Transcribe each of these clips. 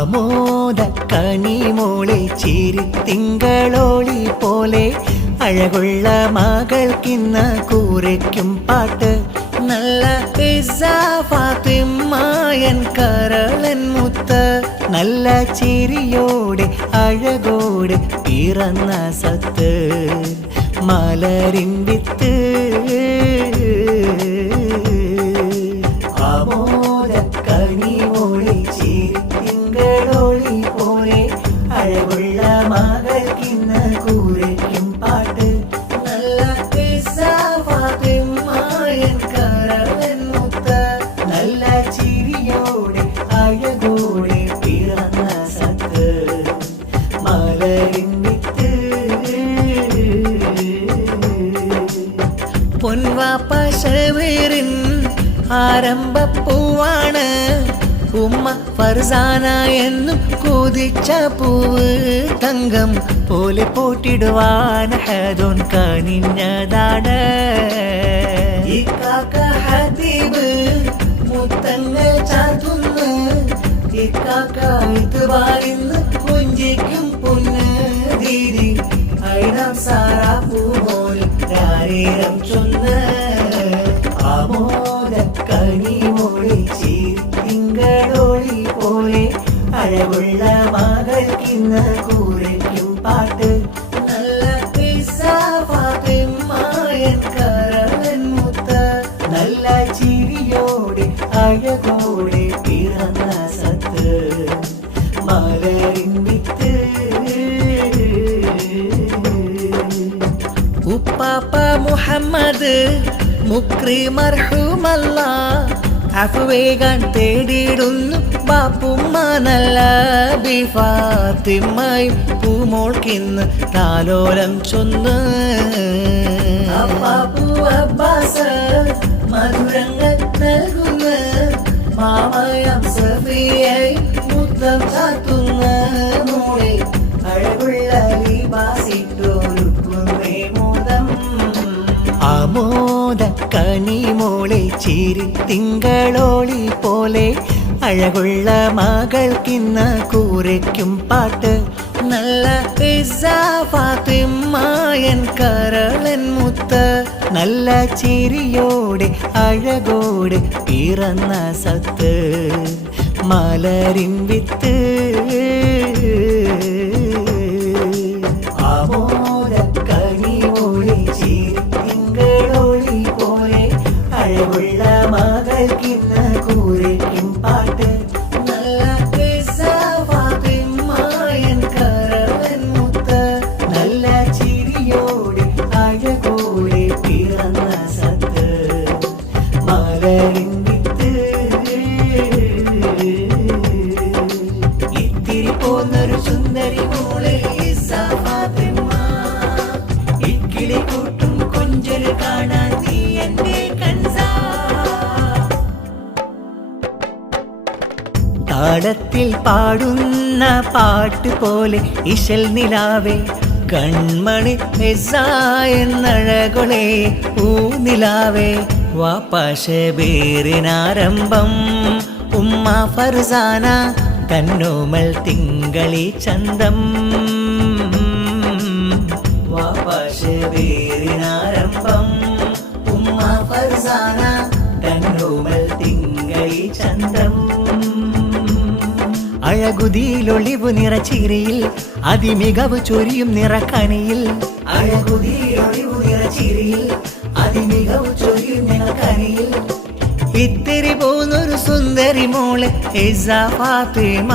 ആമോദ കനിമോളെ ചിരിത്തിങ്കളോളി പോലെ അഴകുള്ള മകൾക്കിന്ന് കൂരയ്ക്കും പാട്ട് നല്ല ഫാത്തിമായൻ കരളൻ മുത്ത് നല്ല ചിരിയോടെ അഴകോടെ പിറന്ന സത്ത് മലരിൻ വിത്ത് ആമോദ കനിമോളെ ചിരിത്തിങ്കളോളി പോലെ അഴകുള്ള മകൾക്കിന്ന് കൂരയ്ക്കും പാട്ട് നല്ല ഫാത്തിമായൻ കരളൻ മുത്ത് നല്ല ചിരിയോടെ അഴകോടെ പിറന്ന സത്ത് മലരിൻ വിത്ത് പൊൻവാപ്പ ഷവീറിൻ ആരംഭപ്പൂവാണ് ഉമ്മ ഫർസാന എന്നും കൊതിച്ച പൂവ് തങ്കം പോലെ പോറ്റിടുവാൻ ഹദോൻ കനിഞ്ഞതാണ് ഇക്കാക്ക ഹബീബ് മുത്തങ്ങൾ ചാത്തുന്ന് ഇക്കാക്ക ഇതുവാലിന്ന് കൊഞ്ചിക്കും പൊന്ന് ദീദി ഐനം സാറാ പൂമോൽ രാരേരം ചൊന്ന് ആമോദ കനിമോളെ ചിരിത്തിങ്കളോളി പോലെ അഴകുള്ള മകൾക്കിന്ന് കൂരയ്ക്കും പാട്ട് നല്ല ഫാത്തിമായൻ കരളൻ മുത്ത് നല്ല ചിരിയോടെ അഴകോടെ പിറന്ന സത്ത് മലരിൻ വിത്ത് ഉപ്പാപ്പ മുഹമ്മദ് മുക്രി മർഹൂമല്ല അഫുവേഗാൻ തേടിയിടുന്നു ബാപ്പുമ്മ നല്ല ഫാത്തിമയും പൂമോൾക്കിന്ന് താലോലം ചൊന്ന് അപ്പാപ്പു അബ്ബാസ് മധുരങ്ങൾ നൽകുന്ന മാമയം സഫിയായി മുത്തം ചാത്തുന്ന മോളെ അഴകുള്ള ലിബാസിട്ടൊരുക്കുന്നേ മോദം ആമോദ കനിമോളെ ചിരിത്തിങ്കളോളി പോലെ അഴകുള്ള മകൾക്കിന്ന് കൂരയ്ക്കും പാട്ട് നല്ല ഫാത്തിമായൻ കരളൻ മുത്ത് നല്ല ചിരിയോടെ അഴകോടെ പിറന്ന സത്ത് മലരിൻ വിത്ത് ആമോദ കനിമോളെ ചിരിത്തിങ്കളോളി പോലെ അഴകുള്ള മകൾക്കിന്ന് കൂരയ്ക്കും പാട്ട് നല്ല ഫാത്തിമായൻ കരളൻ മുത്ത് നല്ല ചിരിയോടെ അഴകോടെ പിറന്ന സത്ത് മലരിൻ വിത്ത് ഇത്തിരി പോന്നൊരു സുന്ദരി മോളെ ഫാത്തിമ ഇക്കിളി കൂട്ടും കൊഞ്ചല് കാണാൻ നീ എന്റെ താളത്തിൽ പാടുന്ന പാട്ട് പോലെ ഇശൽ നിലാവേ കൺമണി എന്നഴകൊളെ പൂനിലാവേ വാപ്പാശബേറിനാരംഭം ഉമ്മ ഫർസാന കന്നോമൽ തിങ്കളി ചന്തം വാപ്പാശബേറിനാരംഭം ഉമ്മ ഫർസാന കന്നോമൽ തിങ്കളി ചന്തം അഴകുതിയിലൊളിവു നിറച്ചിരിയിൽ അതിമികവ് ചൊരിയും നിറക്കനിയിൽ അഴകുതിയിലൊളിവു നിറച്ചിരിയിൽ അതിമികവ് ചൊരിയും നിറക്കനിയിൽ ഇത്തിരി പോന്നൊരു സുന്ദരി മോളെ ഫാത്തിമ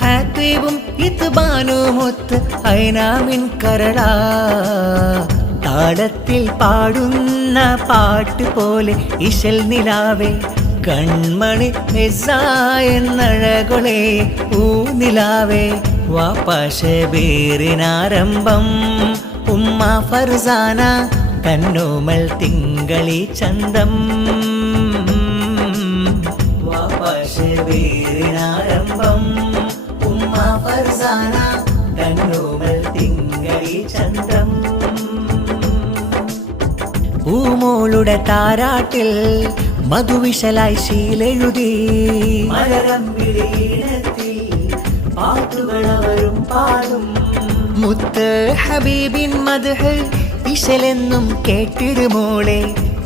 ഹാത്തീബും ഇത്ബാനുമൊത്ത് ഐനാമിൻ കരളാ താളത്തിൽ പാടുന്ന പാട്ട് പോലെ ഇശൽ നിലാവേ കൺമണി എന്നഴകൊളെ പൂനിലാവേ വാപ്പാശബേറിനാരംഭം ഉമ്മ ഫർസാന കന്നോമൽ തിങ്കളി ചന്തം വാപ്പാശബേറിനാരംഭം ഉമ്മ ഫർസാന കന്നോമൽ തിങ്കളി ചന്തം പൂമോളുടെ താരാട്ടിൽ മധുവിശലായി ശീലെഴുതി മലരമ്പിളീണത്തിൽ പാട്ടുകളവരും പാടും. മുത്ത് ഹബീബിൻ മദ്ഹ് ഇശലെന്നും കേട്ടിടുമോളെ,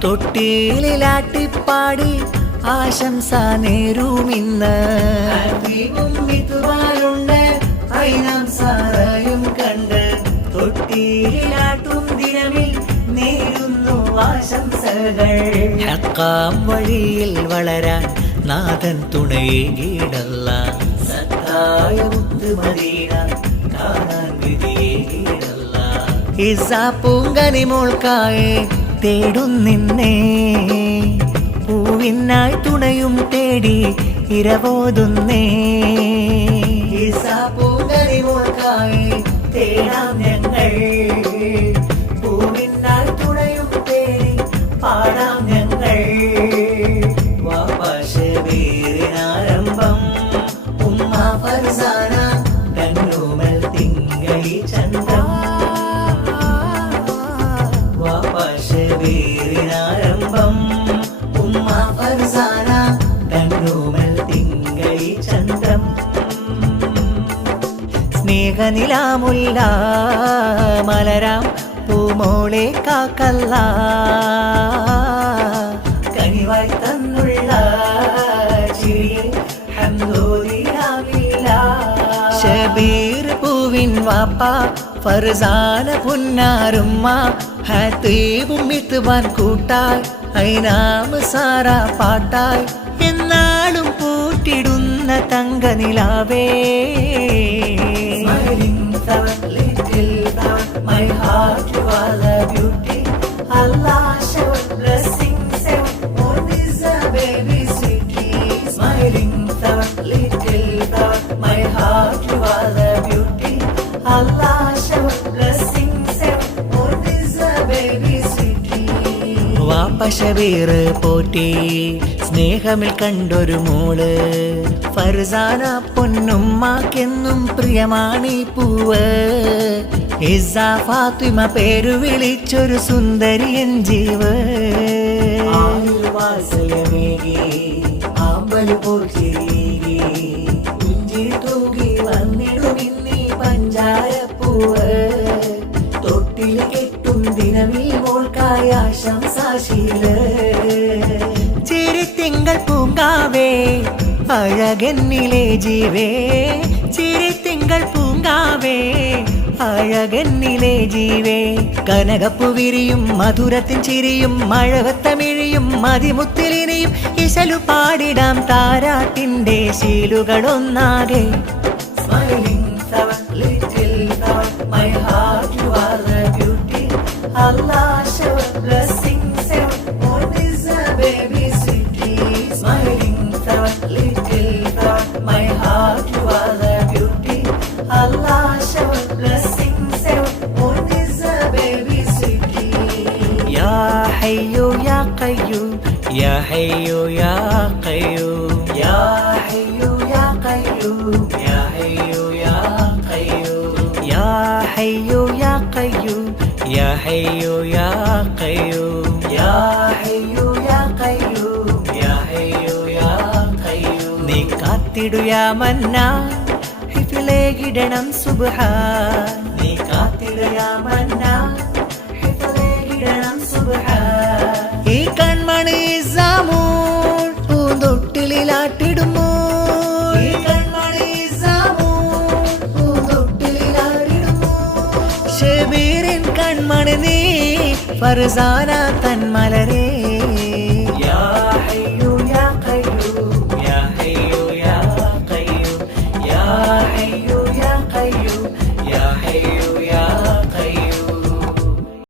തൊട്ടിലാട്ടിപ്പാടി ആശംസ നേരുമിന്ന്. മിത്തുവാലുണ്ട് ഐനാം സാറയും കണ്ട്, തൊട്ടിലാട്ടും ദിനമിൽ നേരുന്നു ആശംസകൾ. ഹക്കാം വഴിയിൽ വളരാൻ നാഥൻ തുണയേകിടല്ല, സത്തായ മുത്ത് മദീന കാണാൻ വിധിയേകിടല്ല. ഇസ പൂങ്കനിമോൾക്കായി തേടുന്നിന്നേ, പൂവിനായി തുണയും തേടി ഇരവോതുന്നേ. ഇസ പൂങ്കനിമോൾക്കായി തേടാം ഞങ്ങൾ, പൂവിനായി തുണയും തേടി പാടാം ഞങ്ങൾ. വാപ്പാശബീറിനാരംഭം ഉമ്മ ഫർസാന, കണ്ണൂമൽ തിങ്കളി ചന്ദ്രം. വാപ്പാശബീറിനാരംഭം ഉമ്മ ഫർസാന, കണ്ണൂമൽ തിങ്കളി ചന്ദ്രം. സ്നേഹനിലാമുല്ല മലരാം പൂമോളെ കാക്കല്ല, കനിവായി തന്നുള്ള ചിരിയിൽ ഹംദോദിനാമില്ല. ഷബീർ പൂവിൻ വാപ്പ ഫർസാന പുന്നാരുമ്മ, ഹതീബും മിത്വാൻ കൂട്ടായി ഐനാം സാറ പാട്ടായി, എന്നാളും പൂട്ടിടുന്ന തങ്കനിലാവേ. My heart you are the beauty, Allah shower blessings on this baby sweetie. Smiling flower, little flower, my heart you are the beauty, Allah shower blessings on this baby sweetie. വാപ്പ ഷബീർ പോറ്റി സ്നേഹമിൽ കണ്ടൊരു മോള്, ഫർസാന പൊന്നുമ്മാക്കെന്നും പ്രിയമാണീ പൂവ്. ഇസ ഫാത്തിമ പേരു വിളിച്ചൊരു സുന്ദരിയൻ ജീവ്. വാത്സല്യമേകി ആമ്പല് പോറ്റിരീകി, കുഞ്ചി തൂകി വന്നിടുമിന്നീ പഞ്ചാരപ്പൂവ്. തൊട്ടിൽ കെട്ടും ദിനമീ മോൾക്കായ ആശംസാശീല്. ചിരിത്തിങ്കൾ പൂങ്കാവേ അഴകന്നിലെ ജീവേ, ചിരിത്തിങ്കൾ പൂങ്കാവേ അഴകന്നിലെ ജീവേ. കനകപ്പു വിരിയും മധുരത്തിൻ ചിരിയും മഴവത്തമിഴിയും മതിമുത്തിലിനിയും ഇശലു പാടിടാം താരാട്ടിന്റെ ശീലുകളൊന്നാകെ. Smiling flower, little flower, my heart you are the beauty, Allah shower blessings on this baby sweetie. Smiling flower, little flower, my heart you are the beauty, Allah shower blessings on this baby sweetie. Ya hayyu ya qayyum, ya hayyu ya qayyum, ya hayyu ya qayyum, ya hayyu ya qayyum, ya hayyu ya qayyum, ya hayyu ya qayyum, ya hayyu ya qayyum, ya hayyu ya qayyum. നീ കാത്തിടു യാ മന്നാൻ, ഹിഫിലേകിടണം സുബ്ഹാൻ. നീ കാത്തിടു യാ മന്നാൻ, ഹിഫിലേകിടണം സുബ്ഹാൻ. ഈ കൺമണി സാമൂൾ പൂന്തൊട്ടിലാട്ടിടുമോ, ഈ കൺമണി സാമൂൾ പൂന്തൊട്ടിലാട്ടിടുമോ. ഷബീറിൻ കൺമണി നീ ഫർസാന തൻ മലരേ.